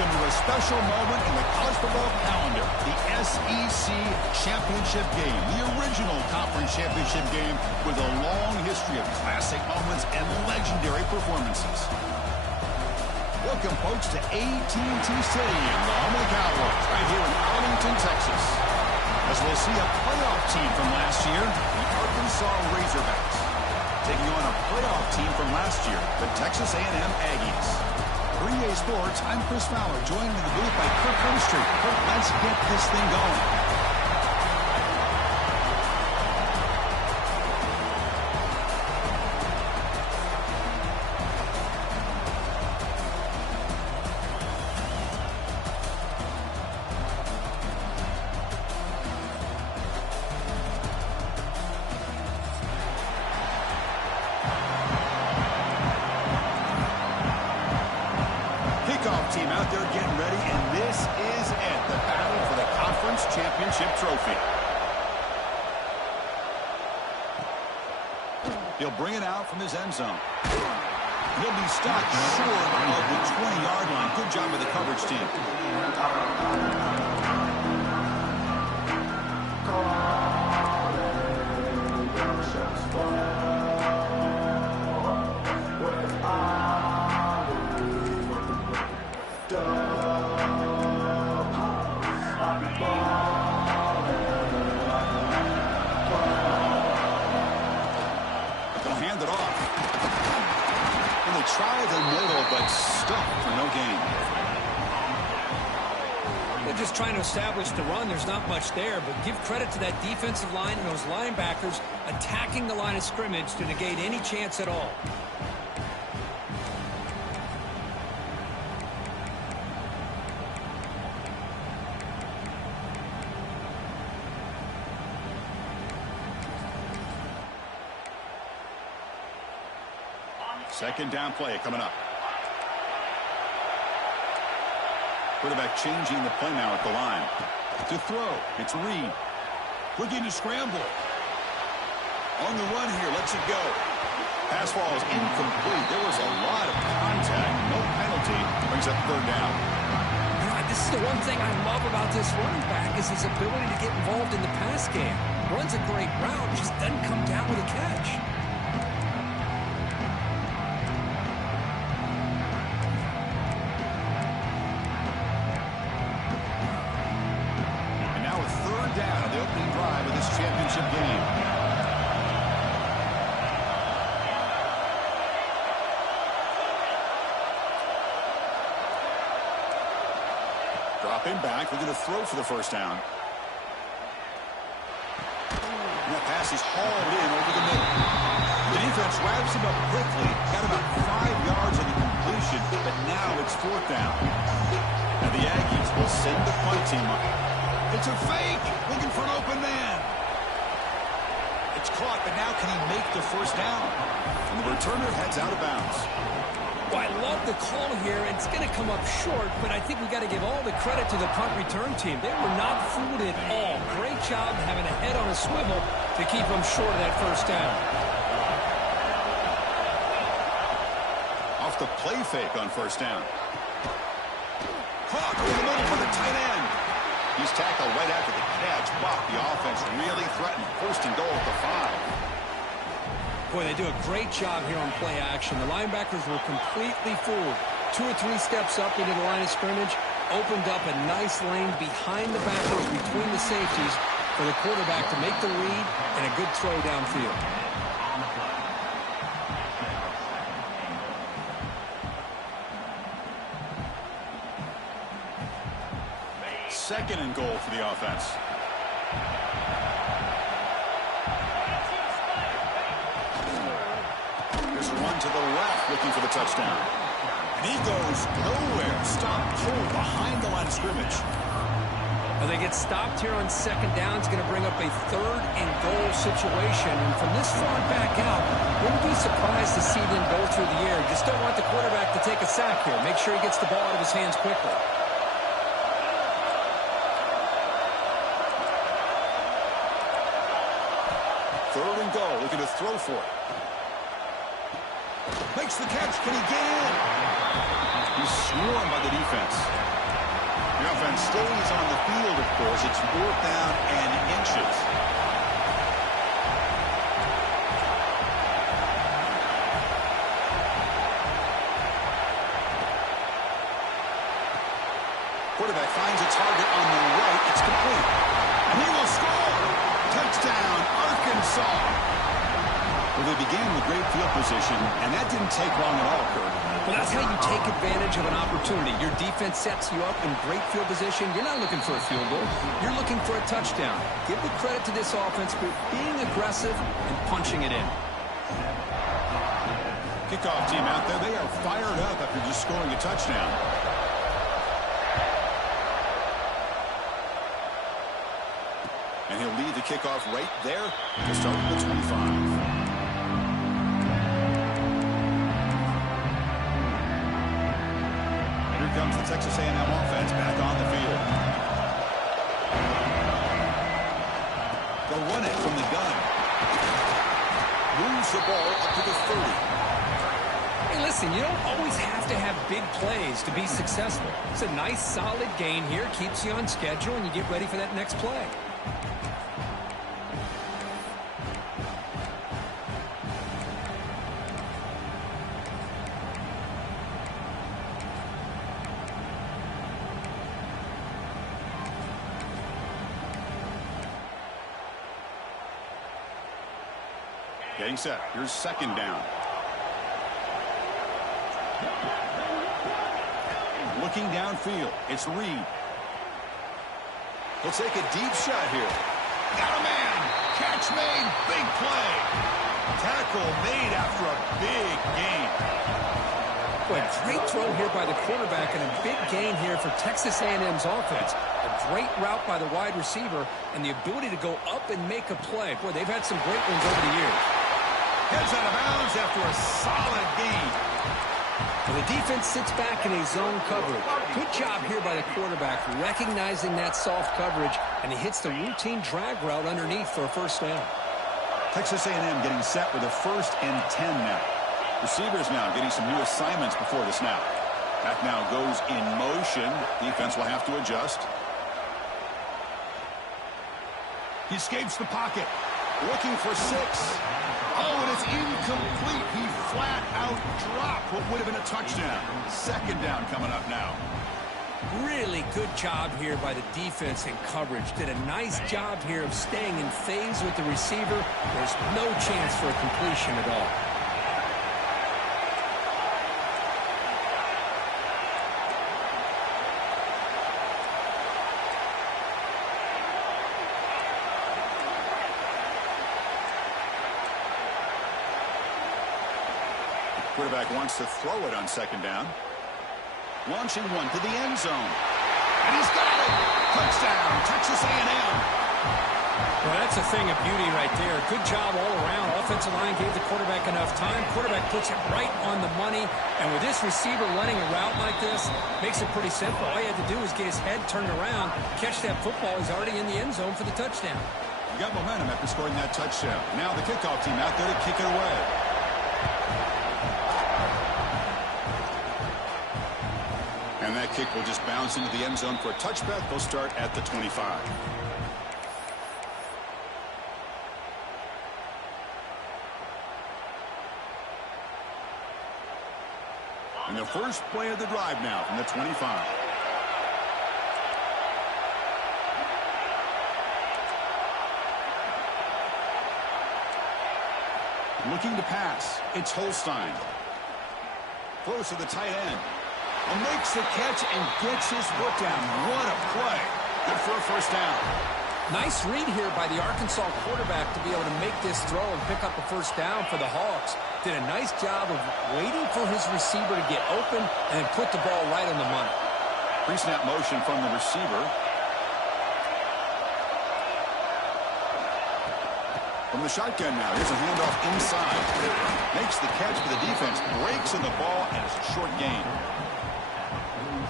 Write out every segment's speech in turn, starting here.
Welcome to a special moment in the college football calendar, the SEC Championship Game, the original conference championship game with a long history of classic moments and legendary performances. Welcome, folks, to AT&T Stadium, the home of the Cowboys, right here in Arlington, Texas. As we'll see a playoff team from last year, the Arkansas Razorbacks, taking on a playoff team from last year, the Texas A&M Aggies. For EA Sports, I'm Chris Fowler, joined in the booth by Kirk Herbstreit. Kirk, let's get this thing going. Team out there getting ready, and this is it, the battle for the conference championship trophy. He'll bring it out from his end zone. He'll be stopped short of the 20-yard line. Good job with the coverage team. Try the middle, but stuck for no gain. They're just trying to establish the run. There's not much there, but give credit to that defensive line and those linebackers attacking the line of scrimmage to negate any chance at all. Second down play coming up. Quarterback changing the play now at the line. To throw, it's Reed. Looking to scramble. On the run here, lets it go. Pass ball is incomplete. There was a lot of contact. No penalty. Brings up third down. This is the one thing I love about this running back is his ability to get involved in the pass game. Runs a great route, just doesn't come down with a catch. Down on the opening drive of this championship game. Dropping back, looking to throw for the first down. And that pass is hauled in over the middle. The defense wraps him up quickly. Got about 5 yards on the completion, but now it's fourth down. And the Aggies will send the punt team up. It's a fake, looking for an open man. It's caught, but now can he make the first down? And the returner heads out of bounds. Well, I love the call here. It's going to come up short, but I think we got to give all the credit to the punt return team. They were not fooled at all. Great job having a head on a swivel to keep them short of that first down. Off the play fake on first down. Caught over the middle for the tight end. He's tackled right after the catch, but the offense really threatened. First and goal at the 5. Boy, they do a great job here on play action. The linebackers were completely fooled. 2 or 3 steps up into the line of scrimmage, opened up a nice lane behind the backers between the safeties for the quarterback to make the read and a good throw downfield. Second and goal for the offense. There's a run to the left looking for the touchdown. And he goes nowhere. Stopped cold behind the line of scrimmage. Well, they get stopped here on second down. It's going to bring up a third and goal situation. And from this far back out, wouldn't be surprised to see them go through the air. Just don't want the quarterback to take a sack here. Make sure he gets the ball out of his hands quickly. Third and goal, looking to throw for it. Makes the catch. Can he get in? He's swarmed by the defense. The offense stays on the field, of course. It's 4th down and inches. Quarterback finds a target on the right. It's complete. And he will score. Touchdown, Arkansas. Well, they began with great field position, and that didn't take long at all, Kurt. Well, that's how you take advantage of an opportunity. Your defense sets you up in great field position. You're not looking for a field goal. You're looking for a touchdown. Give the credit to this offense for being aggressive and punching it in. Kickoff team out there. They are fired up after just scoring a touchdown. And he'll lead the kickoff right there to start at the 25. Here comes the Texas A&M offense back on the field. They'll run it from the gun. Moves the ball up to the 30. Hey, listen, you don't always have to have big plays to be successful. It's a nice, solid gain here. Keeps you on schedule, and you get ready for that next play. Getting set. Here's 2nd down. Looking downfield. It's Reed. He'll take a deep shot here. Got a man. Catch made. Big play. Tackle made after a big gain. Boy, great throw here by the quarterback and a big gain here for Texas A&M's offense. A great route by the wide receiver and the ability to go up and make a play. Boy, they've had some great ones over the years. Heads out of bounds after a solid gain. Well, the defense sits back in a zone coverage. Good job here by the quarterback, recognizing that soft coverage, and he hits the routine drag route underneath for a 1st down. Texas A&M getting set with a 1st and 10 now. Receivers now getting some new assignments before the snap. Back now goes in motion. Defense will have to adjust. He escapes the pocket. Looking for 6. Oh, and it's incomplete. He flat out dropped what would have been a touchdown. 2nd down coming up now. Really good job here by the defense in coverage. Did a nice job here of staying in phase with the receiver. There's no chance for a completion at all. Quarterback wants to throw it on 2nd down. Launching one to the end zone. And he's got it. Touchdown, Texas A&M. Well, that's a thing of beauty right there. Good job all around. Offensive line gave the quarterback enough time. Quarterback puts it right on the money. And with this receiver running a route like this, makes it pretty simple. All he had to do was get his head turned around, catch that football. He's already in the end zone for the touchdown. You got momentum after scoring that touchdown. Now the kickoff team out there to kick it away. And that kick will just bounce into the end zone for a touchback. They'll start at the 25. And the first play of the drive now from the 25. Looking to pass. It's Holstein. Close to the tight end. And makes the catch and gets his foot down. What a play. Good for a 1st down. Nice read here by the Arkansas quarterback to be able to make this throw and pick up a 1st down for the Hogs. Did a nice job of waiting for his receiver to get open and then put the ball right on the money. Pre-snap motion from the receiver. From the shotgun now. Here's a handoff inside. Makes the catch for the defense. Breaks in the ball, and it's a short gain.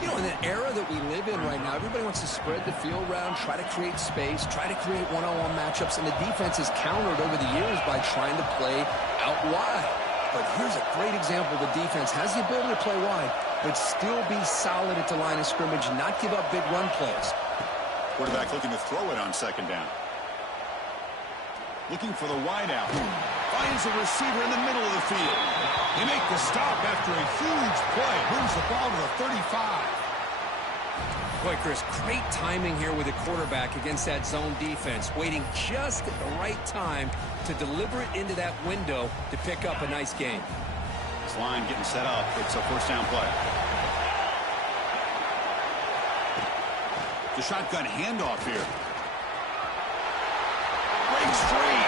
You know, in the era that we live in right now, everybody wants to spread the field around, try to create space, try to create one-on-one matchups, and the defense has countered over the years by trying to play out wide. but here's a great example. The defense has the ability to play wide, but still be solid at the line of scrimmage, not give up big run plays. Quarterback looking to throw it on second down. Looking for the wide out. Finds a receiver in the middle of the field. They make the stop after a huge play. Moves the ball to the 35. Boy, Chris, great timing here with the quarterback against that zone defense, waiting just at the right time to deliver it into that window to pick up a nice gain. This line getting set up. It's a first down play. The shotgun handoff here. Breaks free.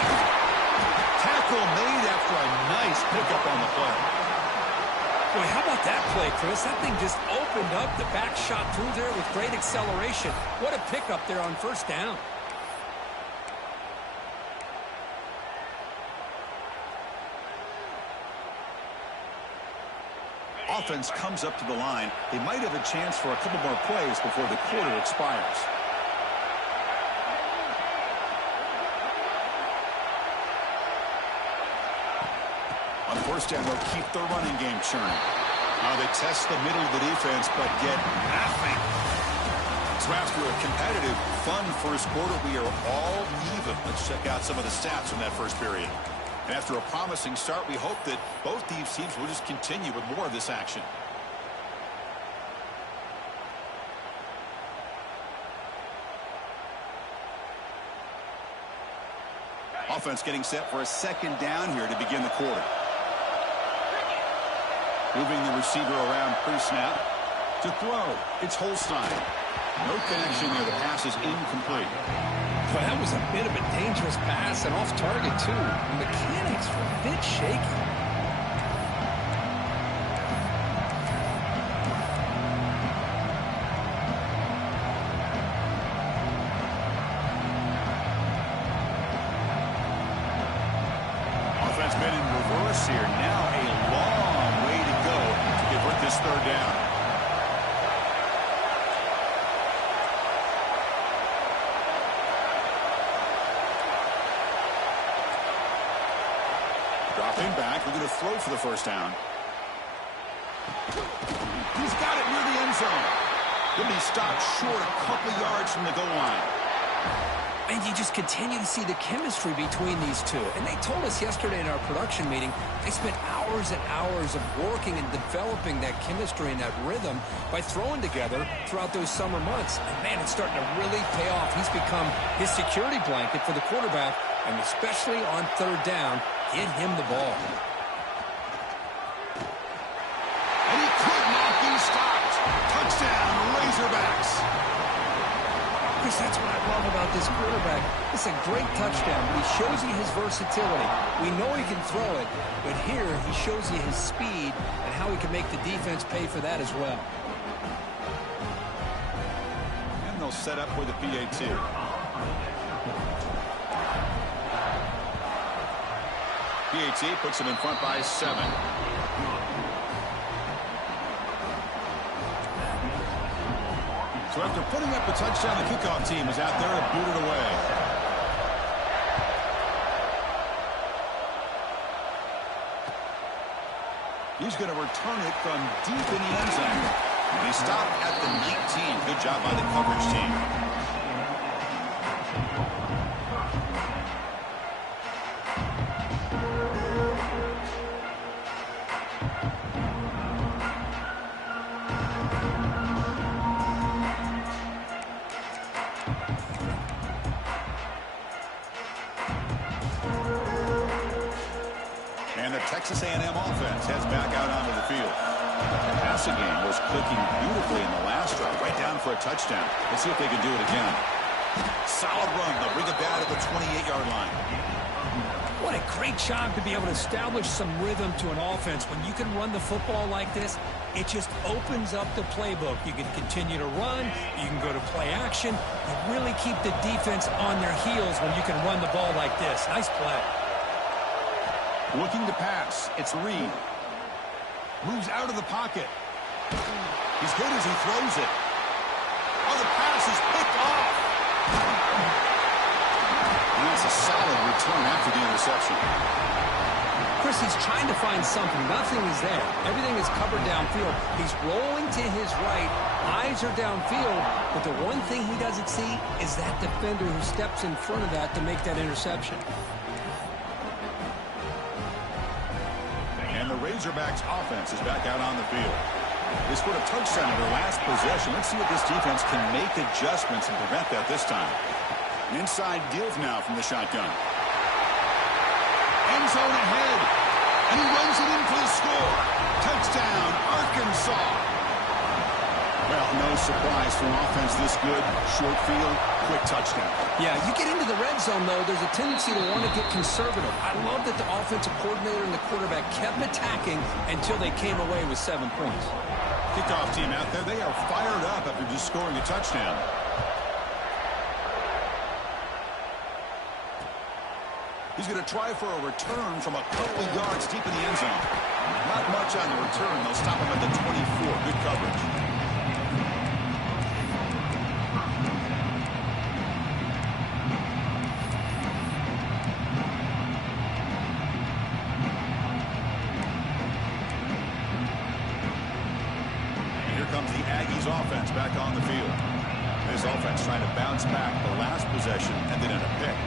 Tackle made after a nice pickup on the play. Boy, how about that play, Chris? That thing just opened up. The back shot through there with great acceleration. What a pickup there on first down. Offense comes up to the line. They might have a chance for a couple more plays before the quarter expires. On first down, they'll keep the running game churning. Now they test the middle of the defense, but get nothing. So after a competitive, fun first quarter, we are all even. Let's check out some of the stats from that first period. And after a promising start, we hope that both these teams will just continue with more of this action. Offense getting set for a second down here to begin the quarter. Moving the receiver around pre-snap. To throw, it's Holstein. No connection there. The pass is incomplete. Well, that was a bit of a dangerous pass and off target, too. The mechanics were a bit shaky. Offense been in reverse here. Now a long way to go to convert this third down. Dropping back, we're going to throw for the first down. He's got it near the end zone. He'll be stopped short a couple yards from the goal line. And you just continue to see the chemistry between these two. And they told us yesterday in our production meeting, they spent hours and hours of working and developing that chemistry and that rhythm by throwing together throughout those summer months. And, man, it's starting to really pay off. He's become his security blanket for the quarterback, and especially on third down, get him the ball. And he could not be stopped. Touchdown, Razorbacks. Chris, that's what I love about this quarterback. It's a great touchdown, but he shows you his versatility. We know he can throw it, but here he shows you his speed and how he can make the defense pay for that as well. And they'll set up with a PAT. PAT puts them in front by 7. So after putting up a touchdown, the kickoff team is out there to boot it away. He's going to return it from deep in the end zone. He stopped at the 19. Good job by the coverage team. Texas A&M offense heads back out onto the field. The passing game was clicking beautifully in the last drive, right down for a touchdown. Let's see if they can do it again. Solid run. They'll bring it back to the 28-yard line. What a great job to be able to establish some rhythm to an offense. When you can run the football like this, it just opens up the playbook. You can continue to run. You can go to play action. You really keep the defense on their heels when you can run the ball like this. Nice play. Looking to pass. It's Reed. Moves out of the pocket. He's good as he throws it. Oh, the pass is picked off. And that's a solid return after the interception. Chris, he's trying to find something. Nothing is there. Everything is covered downfield. He's rolling to his right. Eyes are downfield. But the one thing he doesn't see is that defender who steps in front of that to make that interception. And the Razorbacks offense is back out on the field. They scored a touchdown in their last possession. Let's see if this defense can make adjustments and prevent that this time. An inside deals now from the shotgun. End zone ahead. And he runs it in for the score. Touchdown, Arkansas. Well, no surprise for an offense this good. Short field, quick touchdown. Yeah, you get into the red zone, though, there's a tendency to want to get conservative. I love that the offensive coordinator and the quarterback kept attacking until they came away with 7 points. Kickoff team out there, they are fired up after just scoring a touchdown. He's going to try for a return from a couple of yards deep in the end zone. Not much on the return. They'll stop him at the 24. Good coverage. And here comes the Aggies offense back on the field. This offense trying to bounce back the last possession and then in a pick.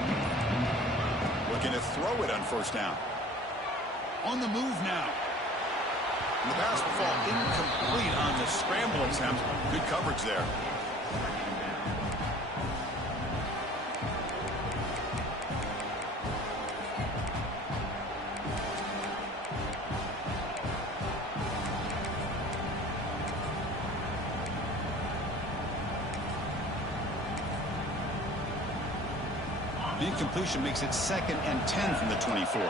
Looking to throw it on first down. On the move now. And the pass will fall incomplete on the scramble attempt. Good coverage there. The incompletion makes it 2nd and 10 from the 24.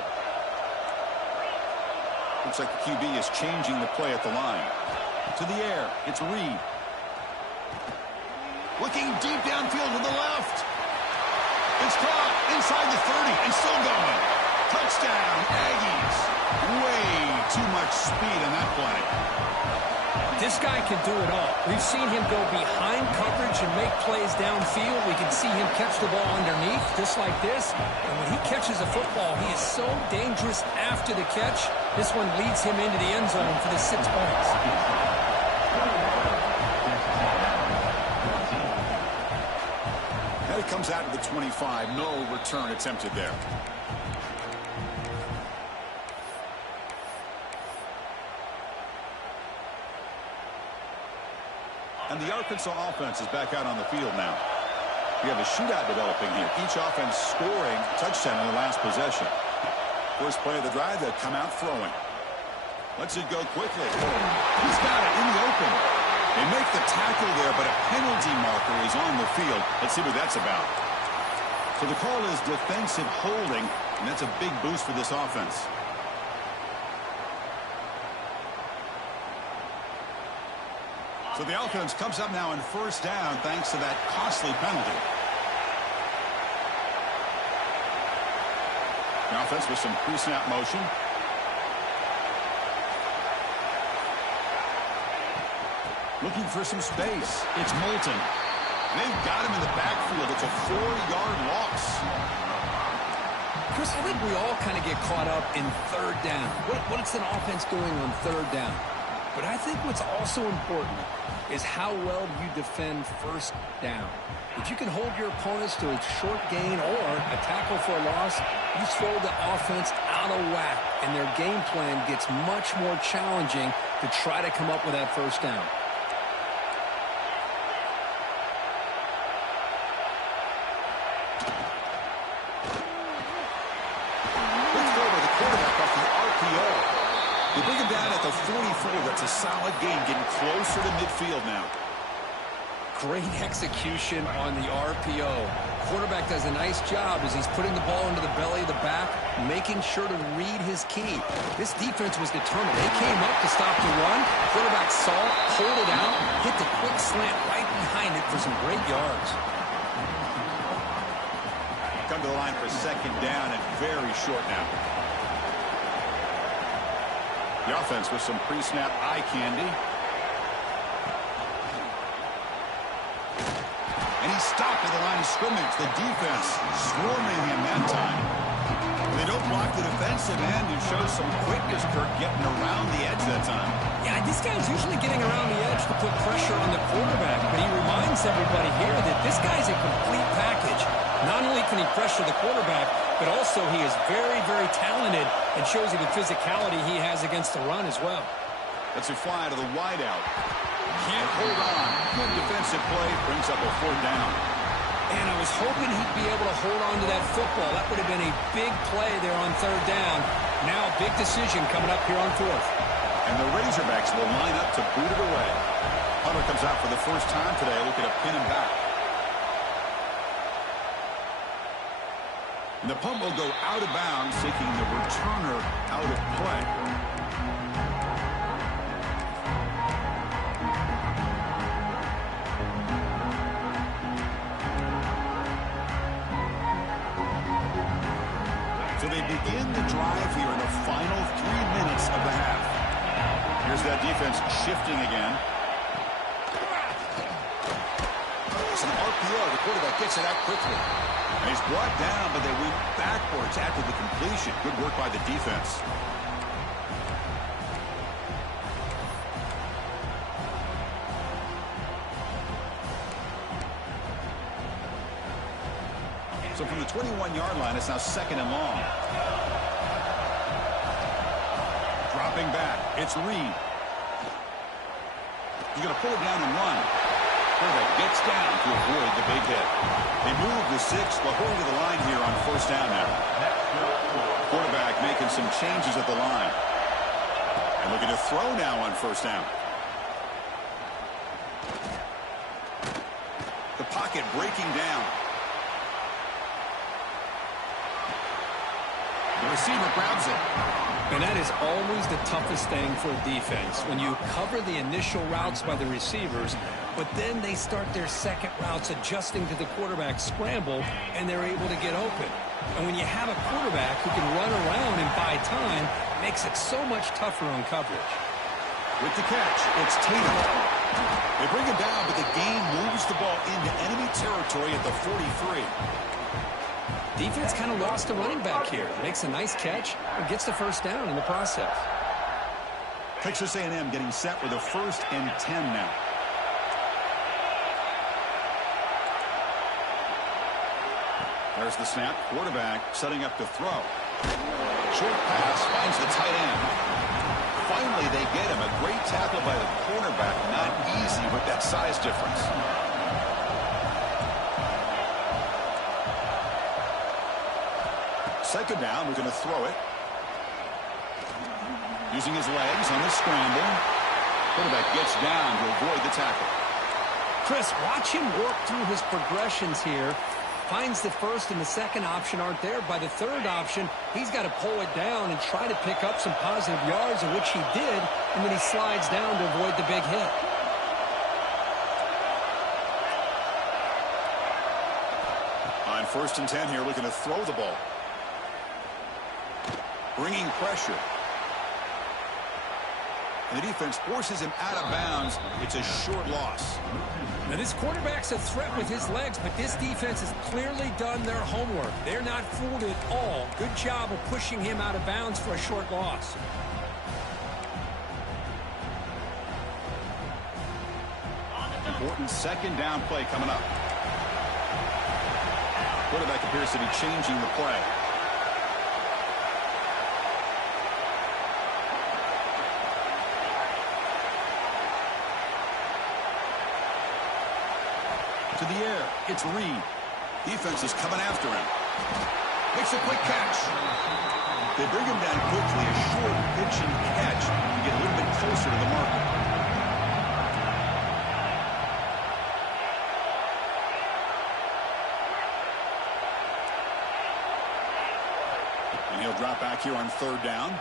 Looks like the QB is changing the play at the line. To the air, it's Reed. Looking deep downfield to the left. It's caught inside the 30 and still going. Touchdown, Aggies. Way too much speed on that play. This guy can do it all. We've seen him go behind coverage and make plays downfield. We can see him catch the ball underneath, just like this. And when he catches a football, he is so dangerous after the catch. This one leads him into the end zone for the 6 points. And it comes out to the 25. No return attempted there. And the Arkansas offense is back out on the field now. We have a shootout developing here. Each offense scoring a touchdown in the last possession. First play of the drive, they'll come out throwing. Lets it go quickly. He's got it in the open. They make the tackle there, but a penalty marker is on the field. Let's see what that's about. So the call is defensive holding, and that's a big boost for this offense. So the offense comes up now on first down thanks to that costly penalty. The offense with some pre-snap motion. Looking for some space. It's Moulton. They've got him in the backfield. It's a 4-yard loss. Chris, I think we all kind of get caught up in third down. What's an offense doing on third down? But I think what's also important is how well you defend first down. If you can hold your opponents to a short gain or a tackle for a loss, you throw the offense out of whack, and their game plan gets much more challenging to try to come up with that first down. They bring him down at the 44. That's a solid gain, getting closer to midfield now. Great execution on the RPO. Quarterback does a nice job as he's putting the ball into the belly of the back, making sure to read his key. This defense was determined. They came up to stop the run. Quarterback saw it, pulled it out, hit the quick slant right behind it for some great yards. Come to the line for second down and very short now. The offense with some pre-snap eye candy. And he stopped at the line of scrimmage. The defense swarming him that time. They don't block the defensive end and show some quickness, Kirk, getting around the edge that time. Yeah, this guy's usually getting around the edge to put pressure on the quarterback, but he reminds everybody here that this guy's a complete package. Not only can he pressure the quarterback, but also he is very, very talented and shows you the physicality he has against the run as well. That's a fly to the wideout. Can't hold on. Good defensive play. Brings up a 4th down. And I was hoping he'd be able to hold on to that football. That would have been a big play there on 3rd down. Now a big decision coming up here on 4th. And the Razorbacks will line up to boot it away. Hunter comes out for the first time today. Look at a pin him back. And the punt will go out of bounds, taking the returner out of play. So they begin the drive here in the final 3 minutes of the half. Here's that defense shifting again. It's an RPO. The quarterback gets it out quickly. And he's brought down, but they went backwards after the completion. Good work by the defense. So from the 21-yard line, it's now 2nd and long. Dropping back. It's Reed. He's going to pull it down and run. Quarterback gets down to avoid the big hit. They move the 6th. Lahore to the line here on 1st down now. Quarterback making some changes at the line. And looking to throw now on 1st down. The pocket breaking down. The receiver grabs it. And that is always the toughest thing for a defense, when you cover the initial routes by the receivers, but then they start their second routes adjusting to the quarterback scramble, and they're able to get open. And when you have a quarterback who can run around and buy time, it makes it so much tougher on coverage. With the catch, it's Tatum. They bring him down, but the game moves the ball into enemy territory at the 43. Defense kind of lost the running back here. Makes a nice catch and gets the 1st down in the process. Texas A&M getting set with a 1st and 10 now. There's the snap. Quarterback setting up to throw. Short pass finds the tight end. Finally, they get him. A great tackle by the cornerback. Not easy with that size difference. Second down, we're going to throw it. Using his legs on the scramble. Quarterback gets down to avoid the tackle. Chris, watch him work through his progressions here. Finds the 1st and the 2nd option aren't there. By the 3rd option, he's got to pull it down and try to pick up some positive yards, of which he did, and then he slides down to avoid the big hit. On 1st and 10 here, looking to throw the ball. Bringing pressure. And the defense forces him out of bounds. It's a short loss. Now, this quarterback's a threat with his legs, but this defense has clearly done their homework. They're not fooled at all. Good job of pushing him out of bounds for a short loss. Important 2nd down play coming up. Quarterback appears to be changing the play. To the air, it's Reed. Defense is coming after him. Makes a quick catch. They bring him down quickly, a short pitch and catch to get a little bit closer to the marker. And he'll drop back here on 3rd down.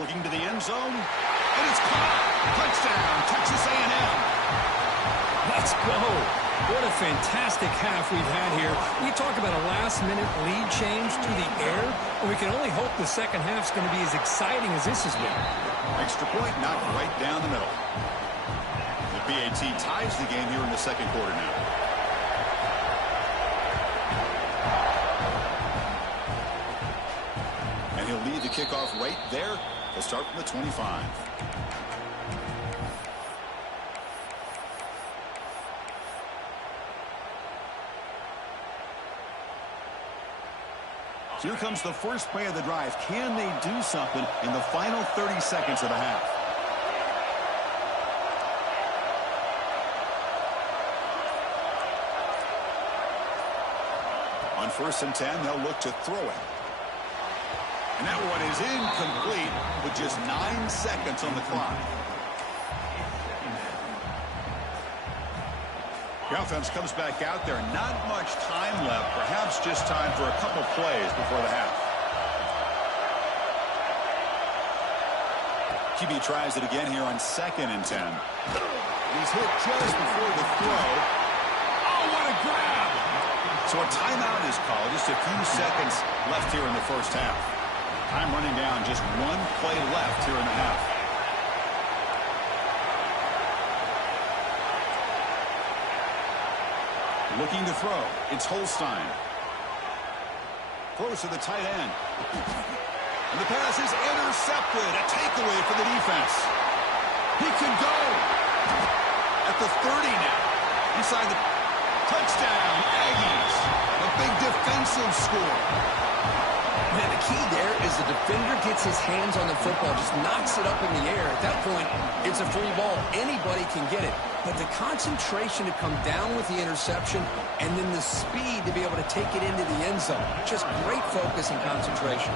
Looking to the end zone. And it's caught. Touchdown, Texas A&M. Let's go. What a fantastic half we've had here. We talk about a last-minute lead change to the air, and we can only hope the second half's going to be as exciting as this has been. Extra point knocked right down the middle. The PAT ties the game here in the 2nd quarter now. kickoff right there. They'll start from the 25. So here comes the first play of the drive. Can they do something in the final 30 seconds of the half? On 1st and 10, they'll look to throw it. And that one is incomplete with just 9 seconds on the clock. The offense comes back out there. Not much time left. Perhaps just time for a couple plays before the half. QB tries it again here on 2nd and 10. He's hit just before the throw. Oh, what a grab! So a timeout is called. Just a few seconds left here in the first half. Time running down. Just one play left here in the half. Looking to throw. It's Holstein. Throws to the tight end. And the pass is intercepted. A takeaway for the defense. He can go. At the 30 now. Inside the touchdown. Aggies. A big defensive score. Man, the key there is the defender gets his hands on the football, just knocks it up in the air. At that point, it's a free ball. Anybody can get it. But the concentration to come down with the interception and then the speed to be able to take it into the end zone. Just great focus and concentration.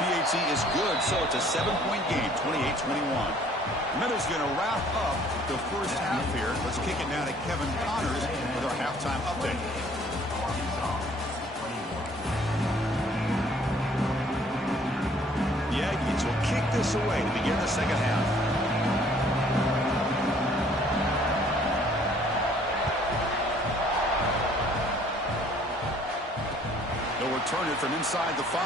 PAT is good, so it's a 7-point game, 28-21. Meadows going to wrap up the first half here. Let's kick it now to Kevin Connors with our halftime update. The Aggies will kick this away to begin the second half. They'll return it from inside the 5.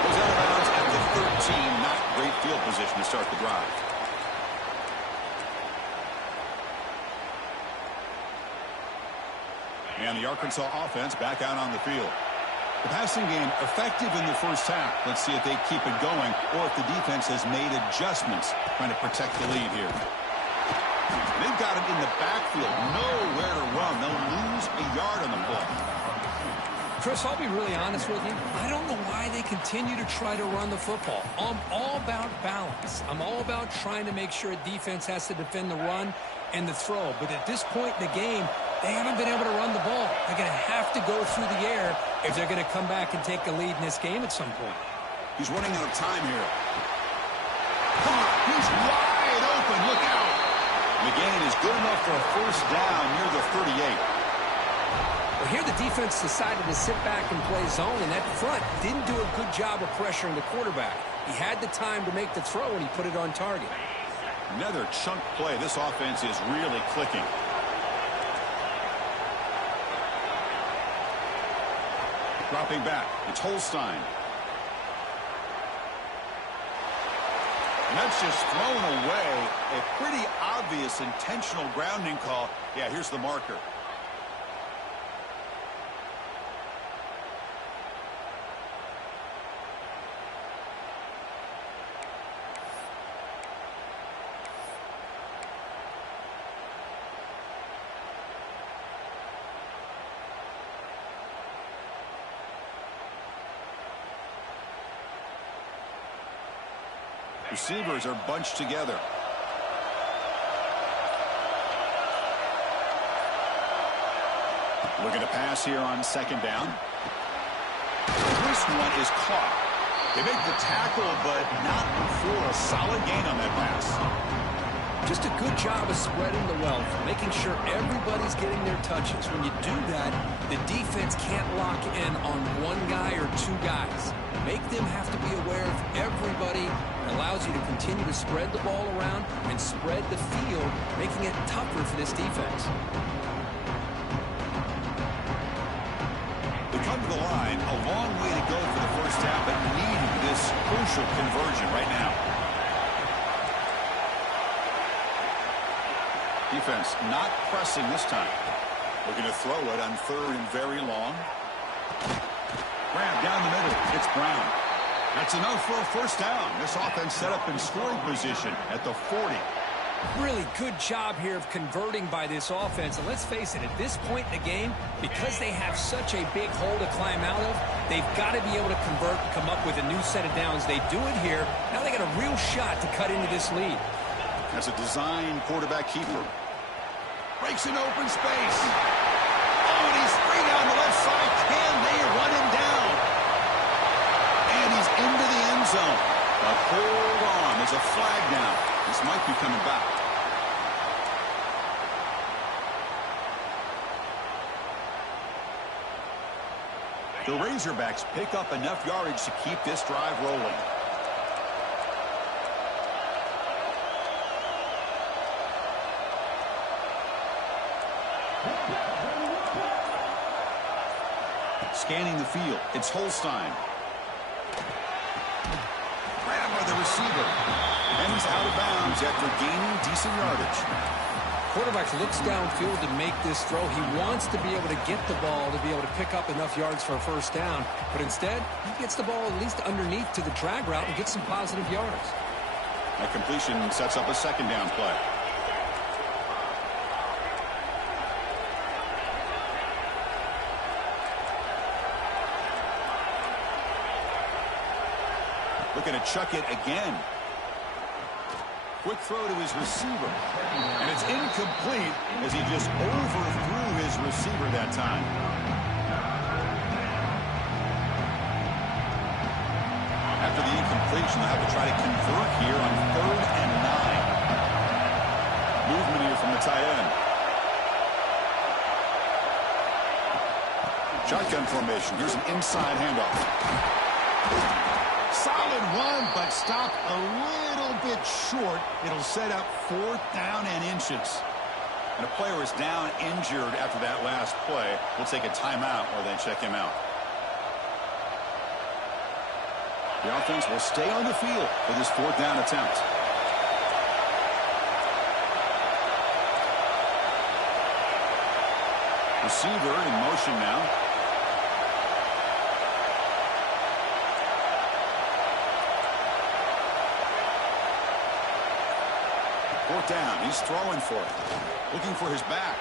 Goes out of bounds at the 13. Not great field position to start the drive. And the Arkansas offense back out on the field. The passing game effective in the first half. Let's see if they keep it going or if the defense has made adjustments trying to protect the lead here. They've got him in the backfield. Nowhere to run. They'll lose a yard on the ball. Chris, I'll be really honest with you. I don't know why they continue to try to run the football. I'm all about balance. I'm all about trying to make sure a defense has to defend the run and the throw. But at this point in the game, they haven't been able to run the ball. They're going to have to go through the air if they're going to come back and take a lead in this game at some point. He's running out of time here. He's wide open. Look out. McGinn is good enough for a first down near the 38. Well, here the defense decided to sit back and play zone, and that front didn't do a good job of pressuring the quarterback. He had the time to make the throw, and he put it on target. Another chunk play. This offense is really clicking. Dropping back. It's Holstein. And that's just thrown away. A pretty obvious intentional grounding call. Yeah, here's the marker. Receivers are bunched together. Looking to pass here on second down. This one is caught. They make the tackle, but not for a solid gain on that pass. Just a good job of spreading the wealth, making sure everybody's getting their touches. When you do that, the defense can't lock in on one guy or two guys. Make them have to be aware of everybody. It allows you to continue to spread the ball around and spread the field, making it tougher for this defense. They come to the line, a long way to go for the first half, but needing this crucial conversion right now. Defense not pressing this time. Looking to throw it on third and very long. Grab down the middle. It's Brown. That's enough for a first down. This offense set up in scoring position at the 40. Really good job here of converting by this offense. And let's face it, at this point in the game, because they have such a big hole to climb out of, they've got to be able to convert and come up with a new set of downs. They do it here. Now they got a real shot to cut into this lead. That's a design quarterback keeper. Breaks an open space. Oh, and he's free down the left side. Can they run him down? And he's into the end zone. But hold on. There's a flag down. This might be coming back. The Razorbacks pick up enough yardage to keep this drive rolling. Scanning the field, it's Holstein. Grabbed by the receiver. And he's out of bounds after gaining decent yardage. Quarterback looks downfield to make this throw. He wants to be able to get the ball to be able to pick up enough yards for a first down. But instead, he gets the ball at least underneath to the drag route and gets some positive yards. That completion sets up a second down play. Looking to chuck it again. Quick throw to his receiver. And it's incomplete as he just overthrew his receiver that time. After the incompletion, they'll have to try to convert here on 3rd and 9. Movement here from the tight end. Shotgun formation. Here's an inside handoff. Solid run, but stopped a little bit short. It'll set up 4th down and inches. And a player is down injured after that last play. We'll take a timeout or then check him out. The offense will stay on the field for this 4th down attempt. Receiver in motion now. Fourth down. He's throwing for it. Looking for his back.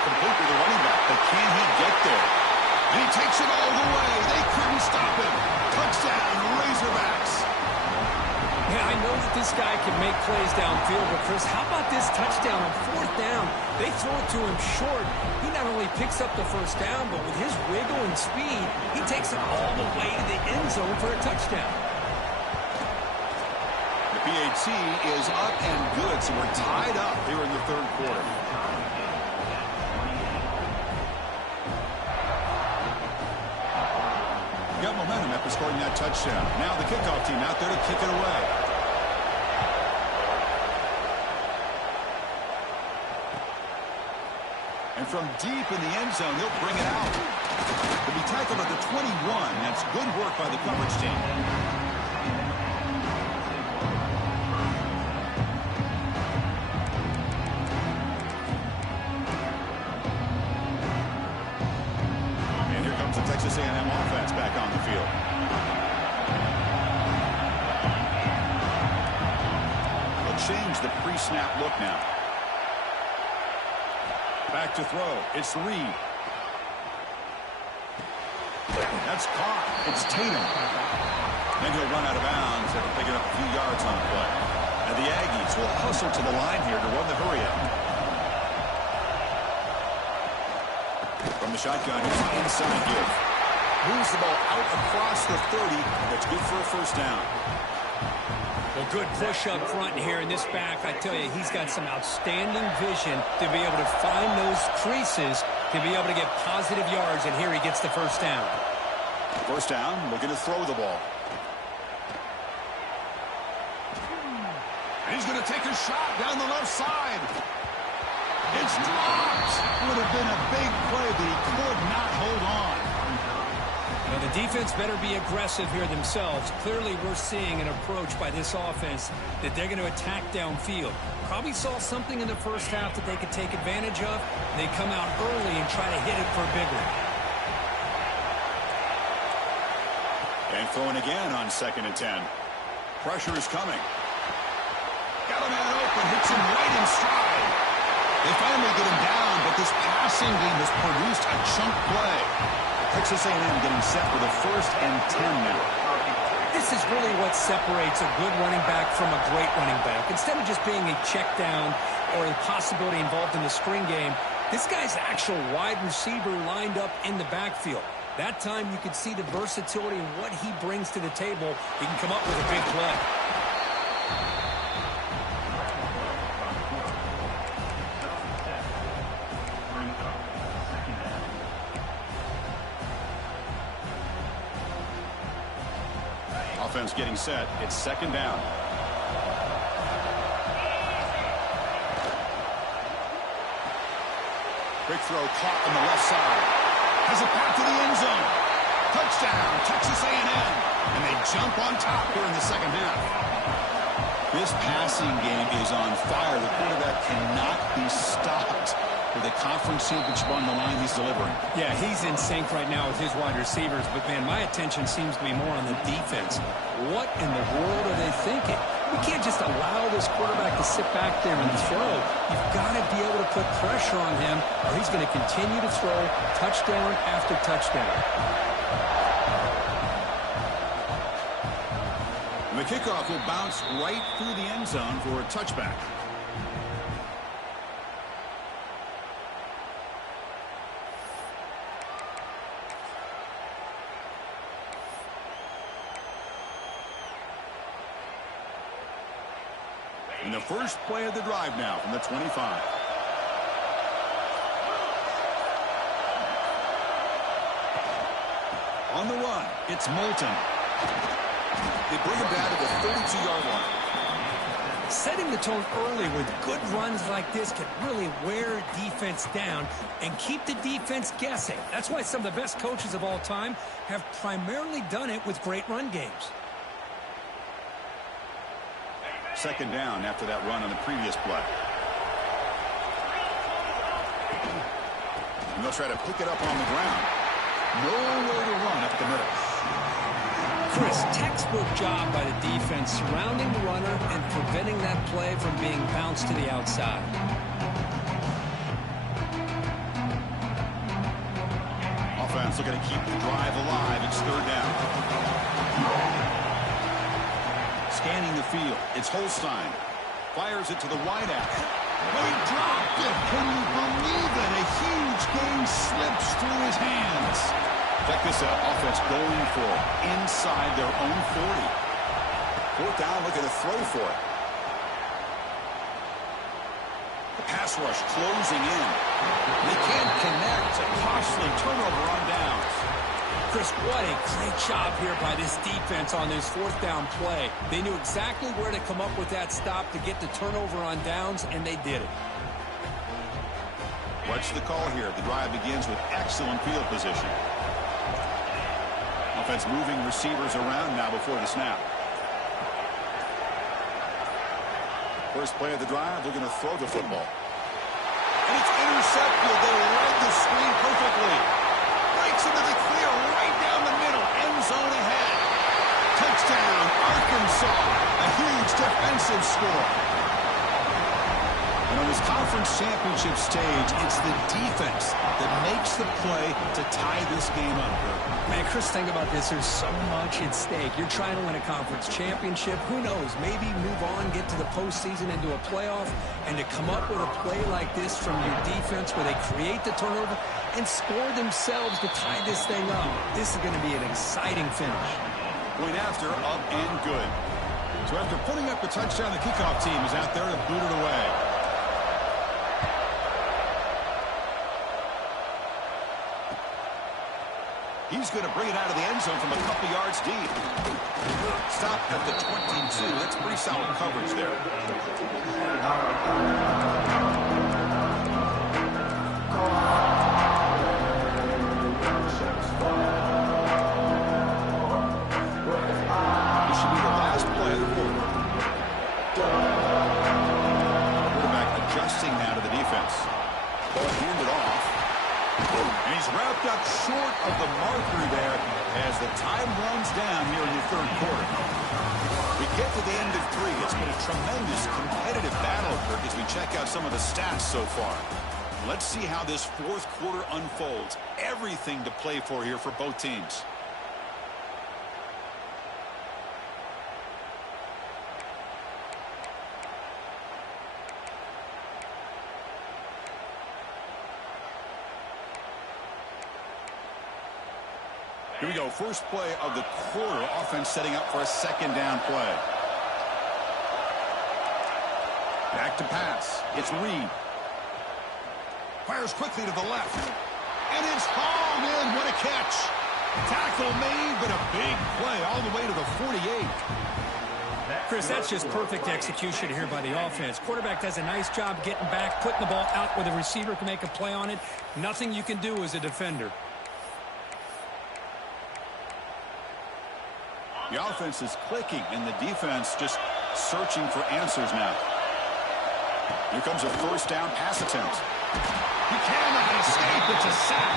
Complete with the running back, but can he get there? And he takes it all the way. They couldn't stop him. Touchdown, Razorbacks. Yeah, I know that this guy can make plays downfield, but Chris, how about this touchdown on 4th down? They throw it to him short. He not only picks up the first down, but with his wiggle and speed, he takes it all the way to the end zone for a touchdown. PAT is up and good, so we're tied up here in the 3rd quarter. Got momentum after scoring that touchdown. Now the kickoff team out there to kick it away. And from deep in the end zone, he'll bring it out. He'll be tackled at the 21. That's good work by the coverage team. Texas A&M offense back on the field. They'll change the pre-snap look now. Back to throw. It's Reed. That's caught. It's Tatum. Then he'll run out of bounds after picking up a few yards on the play. And the Aggies will hustle to the line here to run the hurry-up. From the shotgun, here's the inside give. Moves the ball out across the 30. That's good for a first down. Well, good push up front here in this back. I tell you, he's got some outstanding vision to be able to find those creases to be able to get positive yards, and here he gets the first down. First down, looking to throw the ball. And he's going to take a shot down the left side. It's dropped. Would have been a big play, but he could not hold on. Now, the defense better be aggressive here themselves. Clearly, we're seeing an approach by this offense that they're going to attack downfield. Probably saw something in the first half that they could take advantage of. They come out early and try to hit it for a big one. And throwing again on 2nd and 10. Pressure is coming. Got a man open, hits him right in stride. They finally get him down, but this passing game has produced a chunk play. Texas A&M getting set for the 1st and 10 now. This is really what separates a good running back from a great running back. Instead of just being a check down or a possibility involved in the screen game, this guy's actual wide receiver lined up in the backfield. That time you could see the versatility and what he brings to the table. He can come up with a big play. Offense getting set. It's 2nd down. Quick throw caught on the left side. Has a path to the end zone. Touchdown, Texas A&M. And they jump on top here in the 2nd half. This passing game is on fire. The quarterback cannot be stopped with a conference championship on the line he's delivering. Yeah, he's in sync right now with his wide receivers. But, man, my attention seems to be more on the defense. What in the world are they thinking? We can't just allow this quarterback to sit back there and throw. You've got to be able to put pressure on him, or he's going to continue to throw touchdown after touchdown. And the kickoff will bounce right through the end zone for a touchback. And the first play of the drive now from the 25. On the run, it's Moulton. They bring him down to the 32-yard line. Setting the tone early with good runs like this can really wear defense down and keep the defense guessing. That's why some of the best coaches of all time have primarily done it with great run games. 2nd down after that run on the previous play. And they'll try to pick it up on the ground. Nowhere to run up the middle. Chris, textbook job by the defense surrounding the runner and preventing that play from being bounced to the outside. Offense looking to keep the drive alive. It's 3rd down. Scanning the field. It's Holstein. Fires it to the wideout. But he dropped it. Can you believe it? A huge gain slips through his hands. Check this out. Offense going for it inside their own 40. 4th down, looking to throw for it. The pass rush closing in. They can't connect. A costly turnover on downs. Chris, what a great job here by this defense on this 4th down play. They knew exactly where to come up with that stop to get the turnover on downs, and they did it. What's the call here? The drive begins with excellent field position. Offense moving receivers around now before the snap. First play of the drive, they're going to throw the football. And it's intercepted. They read the screen perfectly. Breaks into the clear right down the middle. End zone ahead. Touchdown, Arkansas. A huge defensive score. And on this conference championship stage, it's the defense that makes the play to tie this game up. Man, Chris, think about this. There's so much at stake. You're trying to win a conference championship. Who knows? Maybe move on, get to the postseason, into a playoff, and to come up with a play like this from your defense where they create the turnover and score themselves to tie this thing up. This is going to be an exciting finish. Point after, up and good. So after putting up the touchdown, the kickoff team is out there to boot it away. He's going to bring it out of the end zone from a couple yards deep. Stop at the 22. That's pretty solid coverage there. This should be the last play of the quarter. Quarterback adjusting now to the defense. Ball handed off. And he's wrapped up short of the marker there. as the time runs down here in the third quarter. We get to the end of three. It's been a tremendous competitive battle, Kirk, as we check out some of the stats so far. Let's see how this fourth quarter unfolds. Everything to play for here for both teams. Here we go. First play of the quarter. Offense setting up for a second down play. Back to pass. It's Reed. Fires quickly to the left. And it's hauled in. What a catch. Tackle made, but a big play all the way to the 48. Chris, that's just perfect execution here by the offense. Quarterback does a nice job getting back, putting the ball out where the receiver can make a play on it. Nothing you can do as a defender. The offense is clicking, and the defense just searching for answers now. Here comes a first down pass attempt. He cannot escape. It's a sack.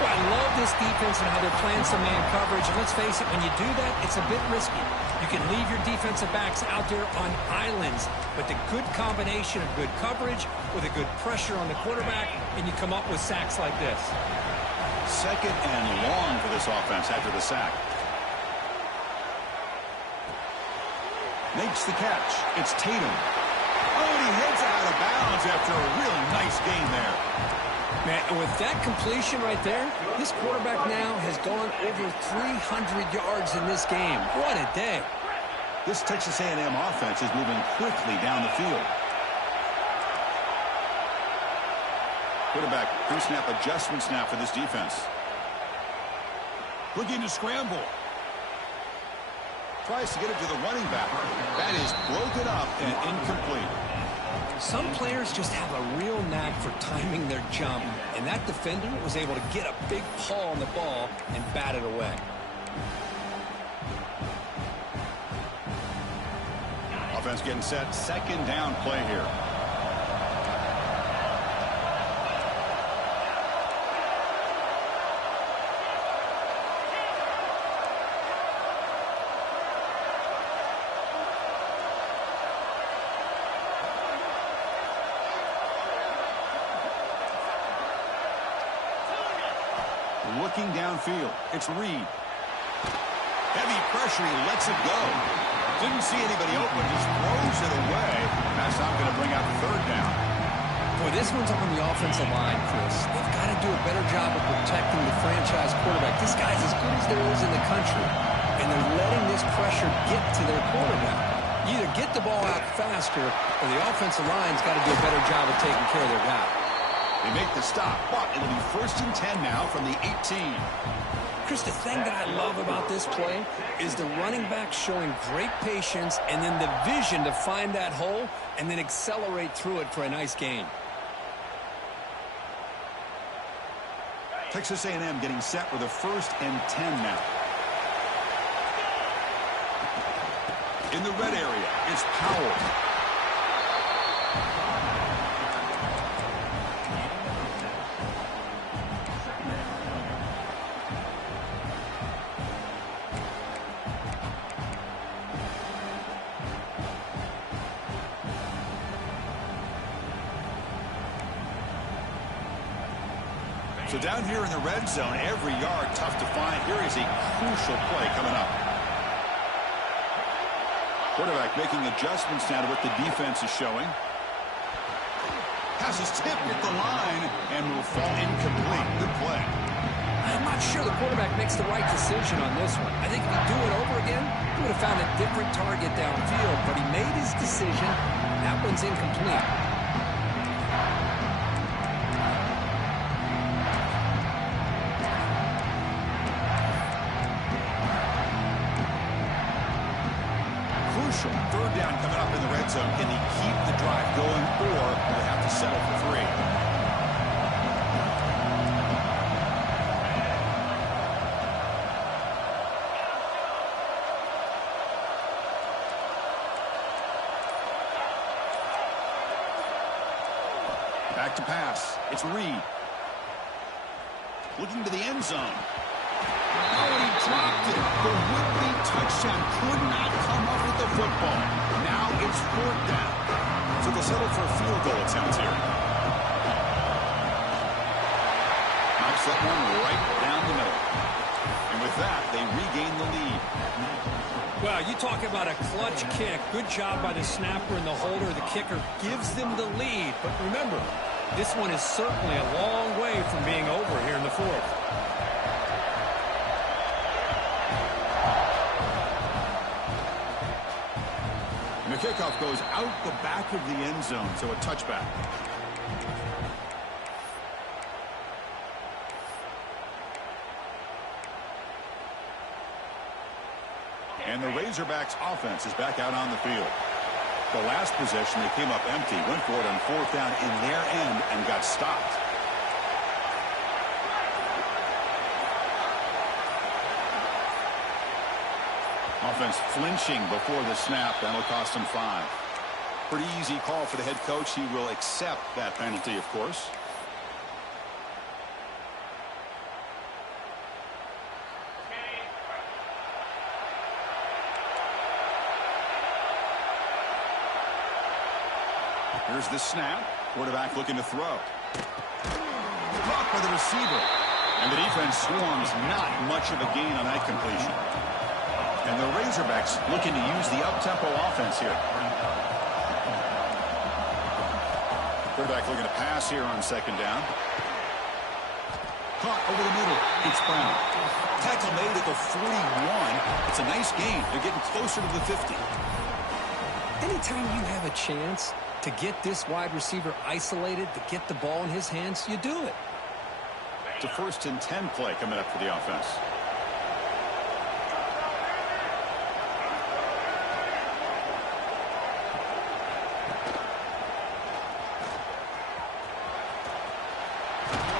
Well, I love this defense and how they're playing some man coverage. And let's face it, when you do that, it's a bit risky. You can leave your defensive backs out there on islands, but the good combination of good coverage with a good pressure on the quarterback, and you come up with sacks like this. Second and long for this offense after the sack. Makes the catch. It's Tatum. Oh, and he heads out of bounds after a really nice gain there. Man, and with that completion right there, this quarterback now has gone over 300 yards in this game. What a day. This Texas A&M offense is moving quickly down the field. Quarterback pre-snap adjustments now for this defense. Looking to scramble. Tries to get it to the running back. That is broken up and incomplete. Some players just have a real knack for timing their jump, and that defender was able to get a big paw on the ball and bat it away. Offense getting set. Second down play here. Looking downfield. It's Reed. Heavy pressure. He lets it go. Didn't see anybody open. Just throws it away. That's not going to bring out third down. Boy, this one's on the offensive line, Chris. They've got to do a better job of protecting the franchise quarterback. This guy's as good as there is in the country, and they're letting this pressure get to their quarterback. You either get the ball out faster, or the offensive line's got to do a better job of taking care of their guy. They make the stop, but it'll be 1st and 10 now from the 18. Chris, the thing that I love about this play is the running back showing great patience and then the vision to find that hole and then accelerate through it for a nice gain. Texas A&M getting set with a 1st and 10 now. In the red area, it's Powell. So down here in the red zone, every yard tough to find. Here is a crucial play coming up. Quarterback making adjustments now to what the defense is showing. Pass is tipped at the line and will fall incomplete. Good play. I'm not sure the quarterback makes the right decision on this one. I think if he'd do it over again, he would have found a different target downfield, but he made his decision. That one's incomplete. Third down coming up in the red zone. Can he keep the drive going, or will they have to settle for 3? Back to pass. It's Reed. Looking to the end zone. Oh, he dropped it. The would-be touchdown could not come up with the football. Now it's fourth down. So they'll settle for a field goal attempt here. Knocks that one right down the middle. And with that, they regain the lead. Well, you talk about a clutch kick. Good job by the snapper and the holder. The kicker gives them the lead. But remember, this one is certainly a long way from being over here in the fourth. And the kickoff goes out the back of the end zone, so a touchback. And the Razorbacks offense is back out on the field. The last possession, they came up empty, went for it on fourth down in their end and got stopped. Offense flinching before the snap. That'll cost him 5. Pretty easy call for the head coach. He will accept that penalty, of course. Here's the snap. Quarterback looking to throw. Blocked by the receiver. And the defense swarms. Not much of a gain on that completion. And the Razorbacks looking to use the up-tempo offense here. Quarterback looking to pass here on second down. Caught over the middle. It's Brown. Tackle made at the 41. It's a nice gain. They're getting closer to the 50. Anytime you have a chance to get this wide receiver isolated, to get the ball in his hands, you do it. It's a 1st and 10 play coming up for the offense.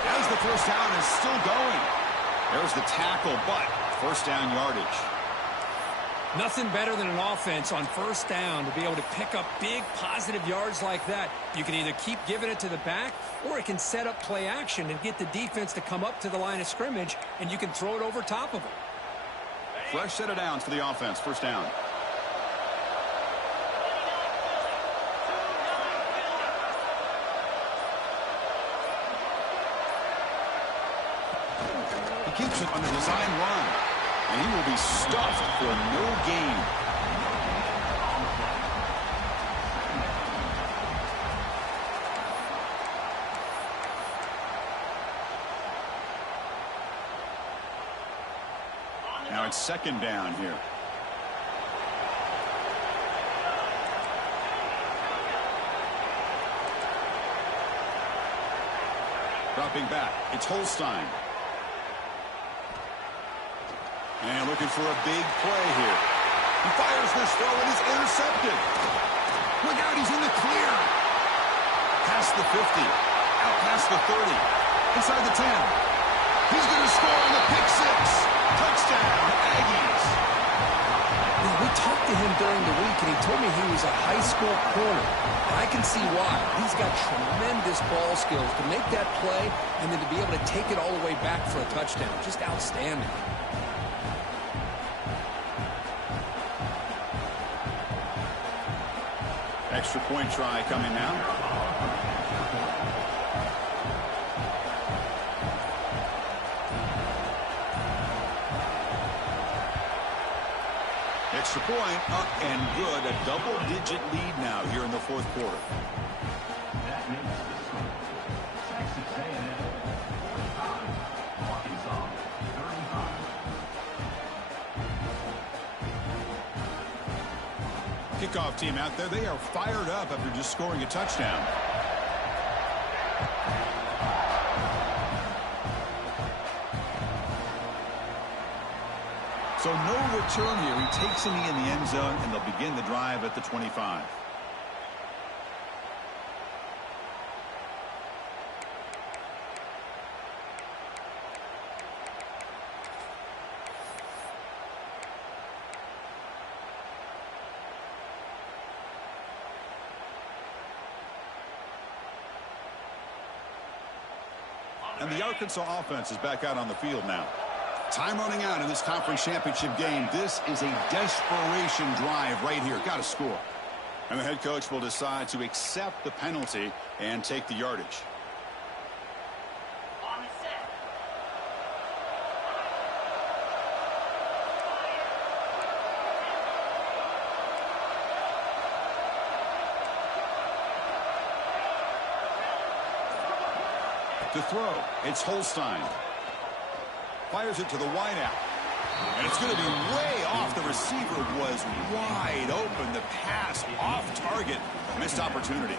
As the first down is still going. There's the tackle, but first down yardage. Nothing better than an offense on first down to be able to pick up big positive yards like that. You can either keep giving it to the back, or it can set up play action and get the defense to come up to the line of scrimmage, and you can throw it over top of them. Fresh set of downs for the offense. First down. He keeps it on the design run. And he will be stuffed for no gain. Now it's second down here. Dropping back. It's Holstein. And looking for a big play here. He fires this throw and is intercepted. Look out, he's in the clear. Past the 50. Out past the 30. Inside the 10. He's going to score on the pick six. Touchdown, Aggies. Well, we talked to him during the week, and he told me he was a high school corner. And I can see why. He's got tremendous ball skills to make that play and then to be able to take it all the way back for a touchdown. Just outstanding. Extra point try coming now. Extra point up and good. A double-digit lead now here in the fourth quarter. That makes the score. Texas A&M 45, Arkansas 35. Kickoff team out there. They are fired up after just scoring a touchdown. So no return here. He takes in the end zone, and they'll begin the drive at the 25. And the Arkansas offense is back out on the field now. Time running out in this conference championship game. This is a desperation drive right here. Got to score. And the head coach will decide to accept the penalty and take the yardage. On the set. To throw, it's Holstein. Fires it to the wideout. And it's going to be way off. The receiver was wide open. The pass off target. Missed opportunity.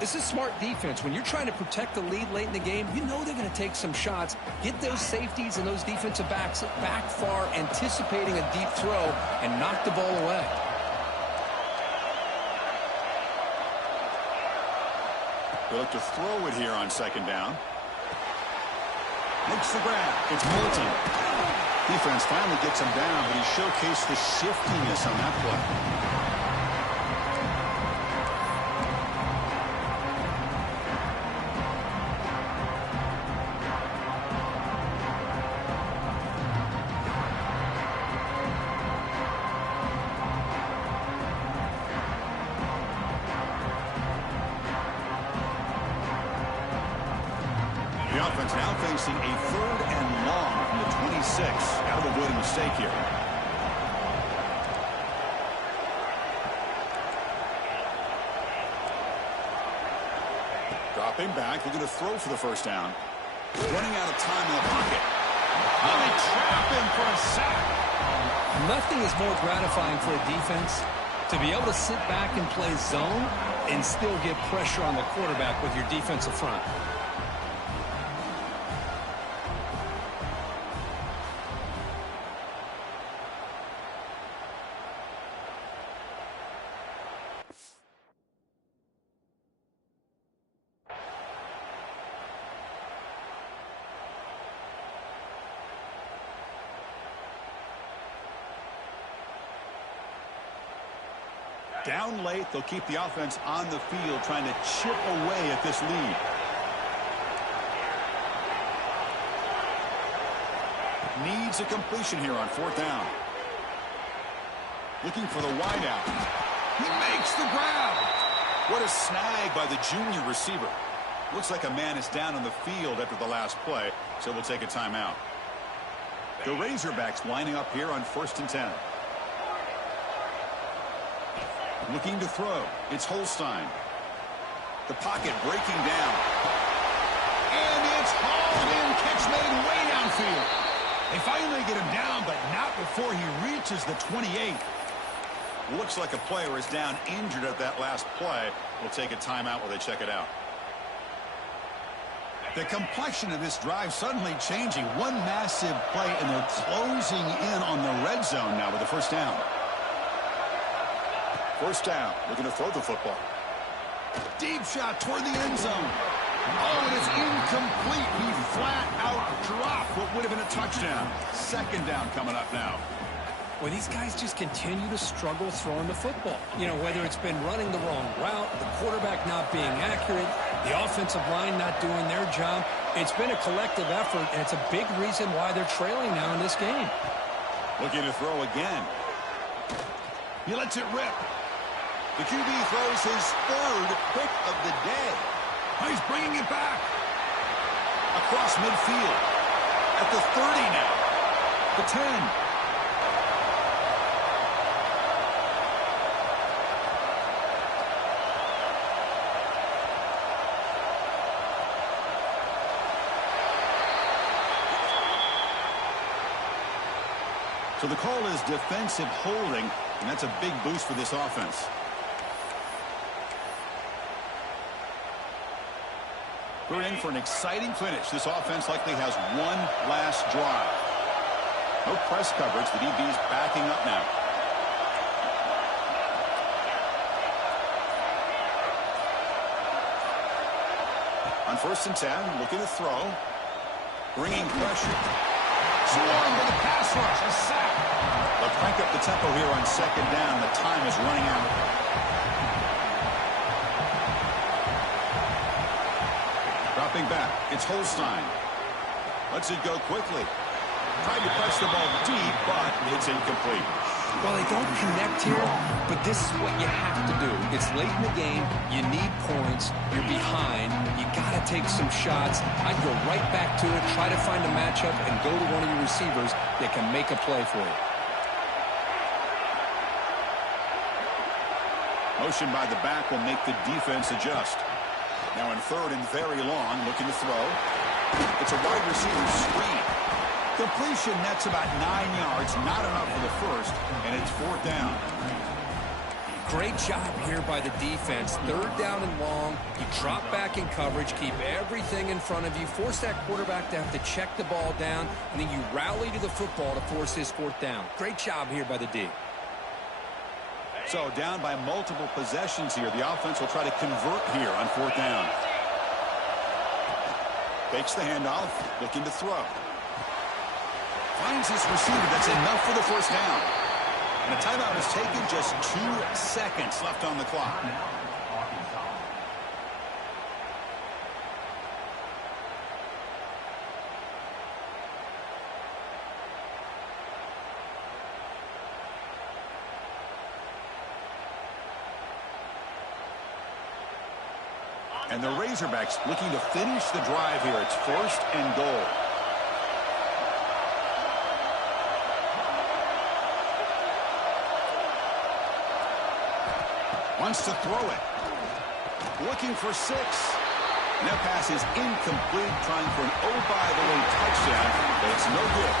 This is smart defense. When you're trying to protect the lead late in the game, you know they're going to take some shots. Get those safeties and those defensive backs back far, anticipating a deep throw, and knock the ball away. They look to throw it here on second down. Makes the grab. It's Moulton. Defense finally gets him down, but he showcased the shiftiness on that play. The offense now facing a 3rd and long from the 26. Got to avoid a mistake here. Dropping back, looking to throw for the first down. Running out of time in the pocket. Oh, they trap him for a sack. Nothing is more gratifying for a defense to be able to sit back and play zone and still get pressure on the quarterback with your defensive front. Down late, they'll keep the offense on the field trying to chip away at this lead. Needs a completion here on 4th down. Looking for the wideout. He makes the grab. What a snag by the junior receiver. Looks like a man is down on the field after the last play, so we'll take a timeout. The Razorbacks lining up here on 1st and 10. Looking to throw. It's Holstein. The pocket breaking down. And it's hauled in. Catch made way downfield. They finally get him down, but not before he reaches the 28. Looks like a player is down injured at that last play. We'll take a timeout while they check it out. The complexion of this drive suddenly changing. One massive play, and they're closing in on the red zone now with the first down. First down, looking to throw the football. Deep shot toward the end zone. Oh, and it's incomplete. He flat out dropped what would have been a touchdown. Second down coming up now. Well, these guys just continue to struggle throwing the football. You know, whether it's been running the wrong route, the quarterback not being accurate, the offensive line not doing their job. It's been a collective effort, and it's a big reason why they're trailing now in this game. Looking to throw again. He lets it rip. The QB throws his 3rd pick of the day. Oh, he's bringing it back. Across midfield. At the 30 now. The 10. So the call is defensive holding, and that's a big boost for this offense. We're in for an exciting finish. This offense likely has one last drive. No press coverage. The DB's backing up now. On 1st and 10, looking to throw. Bringing pressure. Swarmed by the pass rush. A sack. They'll crank up the tempo here on 2nd down. The time is running out. Dropping back. It's Holstein. Lets it go quickly. Tried to press the ball deep, but it's incomplete. Well, they don't connect here, but this is what you have to do. It's late in the game. You need points. You're behind. You got to take some shots. I'd go right back to it, try to find a matchup, and go to one of your receivers that can make a play for you. Motion by the back will make the defense adjust. Now in third and very long, looking to throw. It's a wide receiver screen. Completion nets about 9 yards, not enough for the first, and it's fourth down. Great job here by the defense. Third down and long. You drop back in coverage, keep everything in front of you, force that quarterback to have to check the ball down, and then you rally to the football to force his fourth down. Great job here by the D. So down by multiple possessions here. The offense will try to convert here on fourth down. Fakes the handoff, looking to throw. Finds his receiver. That's enough for the first down. And a timeout is taken. Just 2 seconds left on the clock. And the Razorbacks looking to finish the drive here. It's first and goal. Wants to throw it. Looking for 6. And that pass is incomplete, trying for an oh-by-the-way touchdown, but it's no good.